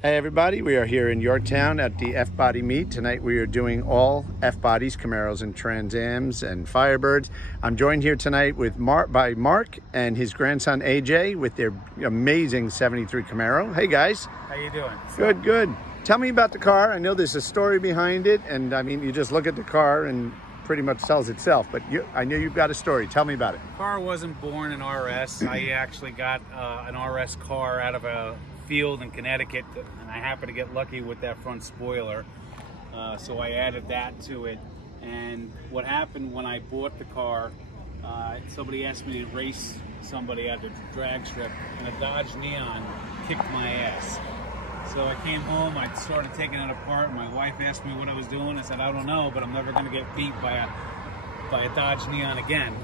Hey everybody, we are here in Yorktown at the F-Body meet. Tonight we are doing all F-Bodies, Camaros and Trans Ams and Firebirds. I'm joined here tonight by Mark and his grandson AJ with their amazing 73 Camaro. Hey guys. How you doing? Good, good. Tell me about the car. I know there's a story behind it, and I mean, you just look at the car and pretty much sells itself, but I know you've got a story. Tell me about it. The car wasn't born an RS. I actually got an RS car out of a field in Connecticut, and I happened to get lucky with that front spoiler, so I added that to it. And what happened when I bought the car, somebody asked me to race somebody at the drag strip, and a Dodge Neon kicked my ass. So I came home, I started taking it apart. My wife asked me what I was doing. I said, I don't know, but I'm never going to get beat by a Dodge Neon again.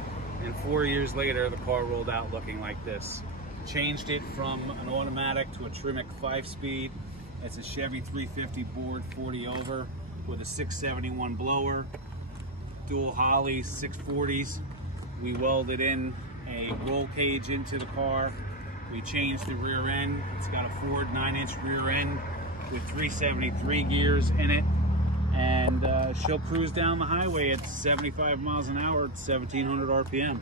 And 4 years later, the car rolled out looking like this. Changed it from an automatic to a Tremec 5-speed. It's a Chevy 350 board 40 over with a 671 blower, dual Holley 640s. We welded in a roll cage into the car. We changed the rear end. It's got a Ford 9-inch rear end with 373 gears in it. And she'll cruise down the highway at 75 miles an hour at 1,700 RPM.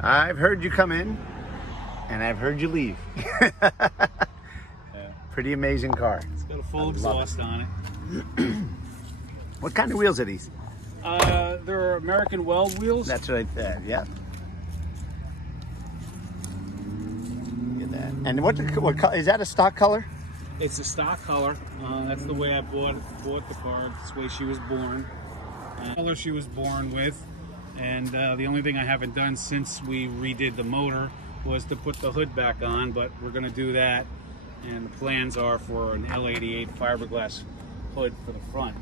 I've heard you come in, and I've heard you leave. Yeah. Pretty amazing car. It's got a full exhaust on it. What kind of wheels are these? They're American weld wheels. That's what I said, yeah. Look at that. And what is that a stock color? It's a stock color. That's the way I bought the car. It's the way she was born. Color she was born with. And the only thing I haven't done since we redid the motor was to put the hood back on, but we're going to do that. And the plans are for an L88 fiberglass hood for the front.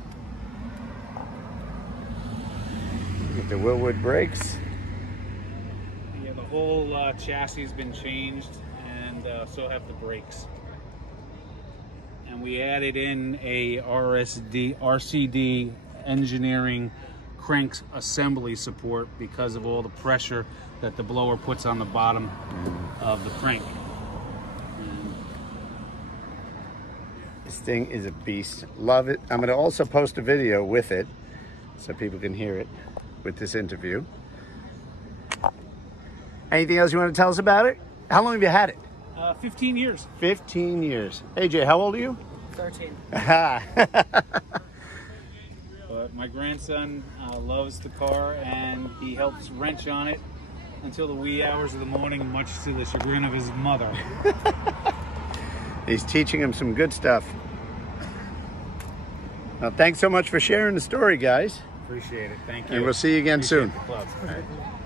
Get the Willwood brakes. Yeah, the whole chassis has been changed, and so have the brakes. And we added in a RCD engineering crank assembly support because of all the pressure that the blower puts on the bottom of the crank. This thing is a beast. Love it. I'm going to also post a video with it so people can hear it with this interview. Anything else you want to tell us about it? How long have you had it? 15 years. 15 years. AJ, how old are you? 13. But my grandson loves the car, and he helps wrench on it until the wee hours of the morning, much to the chagrin of his mother. He's teaching him some good stuff. Well, thanks so much for sharing the story, guys. Appreciate it. Thank you. And we'll see you again soon. Appreciate the club.